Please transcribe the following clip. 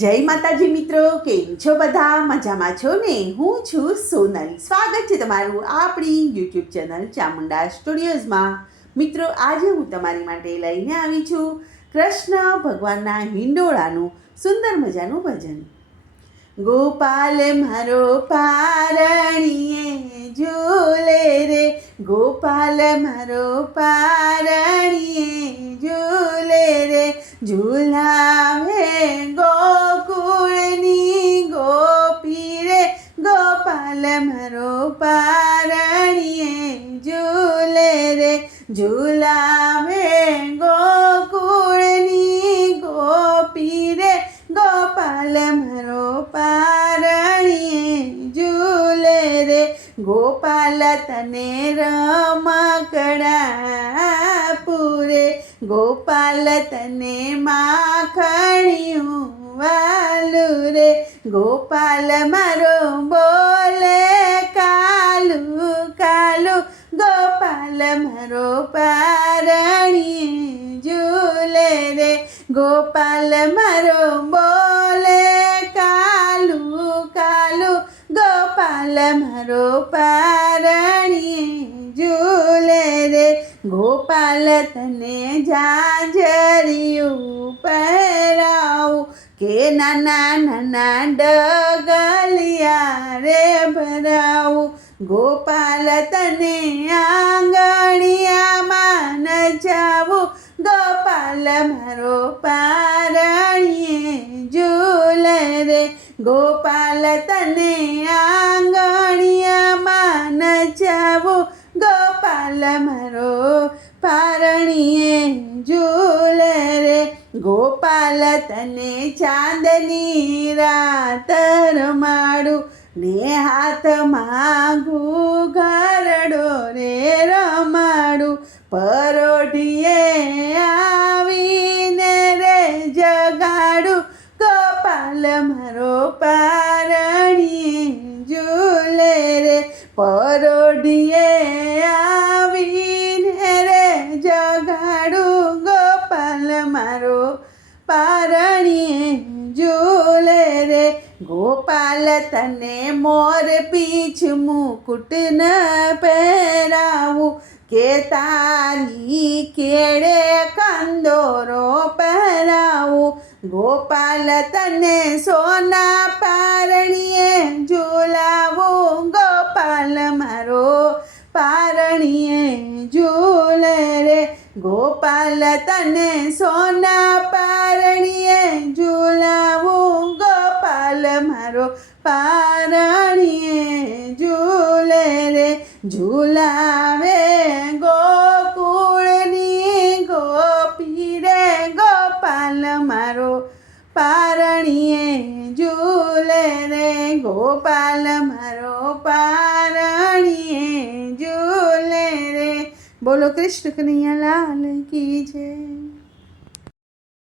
જય માતાજી મિત્રો, કેમ છો બધા? મજામાં છો ને? હું છું સોનલ. સ્વાગત છે તમારું આપણી યુટ્યુબ ચેનલ ચામુંડા સ્ટુડિયોઝમાં. મિત્રો, આજે હું તમારી માટે લઈને આવી છું કૃષ્ણ ભગવાનના હિંડોળાનું સુંદર મજાનું ભજન. ગોપાલ મારો પારણીએ ઝૂલે રે, ગોપાલ મારો પારણીએ ઝૂલે રે, ઝૂલાવે ગોકુળની ગોપી રે, ગોપાલ મારો પારણીએ ઝૂલે રે, ઝૂલાવે ગોકુળની ગોપી રે, ગોપાલ મારો પારણીએ ઝૂલે રે, ગોપાલ તને રમકડા પૂરે, ગોપાલ તને માખણિયું વાલું રે, ગોપાલ મારો બોલે કાલું કાલું, ગોપાલ મારો પારણીએ ઝૂલે રે, ગોપાલ મારો બોલે કાલું કાલું, ગોપાલ મારો પારણીએ ઝૂલે રે, ગોપાલ તને ઝાંઝરિયું પહેરાવું, કે નાના નાના ડગલિયા રે ભરાવું, ગોપાલ તને આંગણિયામાં નચાવું, ગોપાલ મારો પારણીએ ઝૂલે રે, ગોપાલ તને આંગણિયામાં નચાવું, ગોપાલ મારો પારણીએ ઝૂલે રે, ગોપાલ તને ચાંદની રાત રમાડું, ને હાથમાં ઘૂઘરડો રે રમાડું, પરોઢીએ આવીને રે જગાડું, ગોપાલ મારો પારણીએ ઝૂલે રે, પરોઢીએ આવીને રે જગાડું, ગોપાલ મારો પારણીએ ઝૂલે રે, ગોપાલ તને મોર પીછ મુકુટ ન પહેરાવું, કે તારી કેળે કંદોરો પહેરાવું, ગોપાલ તને સોના પારણીએ ઝૂલાવું, ગોપાલ મારો પારણીએ ઝૂલે રે, ગોપાલ તને સોના પારણીએ ઝૂલાવું, ગોપાલ મારો પારણીએ ઝૂલે રે, ઝૂલાવે ગોકુળની ગોપી રે, ગોપાલ મારો પારણીએ ઝૂલે રે, ગોપાલ મારો પારણીએ ઝૂલે રે. બોલો કૃષ્ણ કનૈયા લાલ કી જય.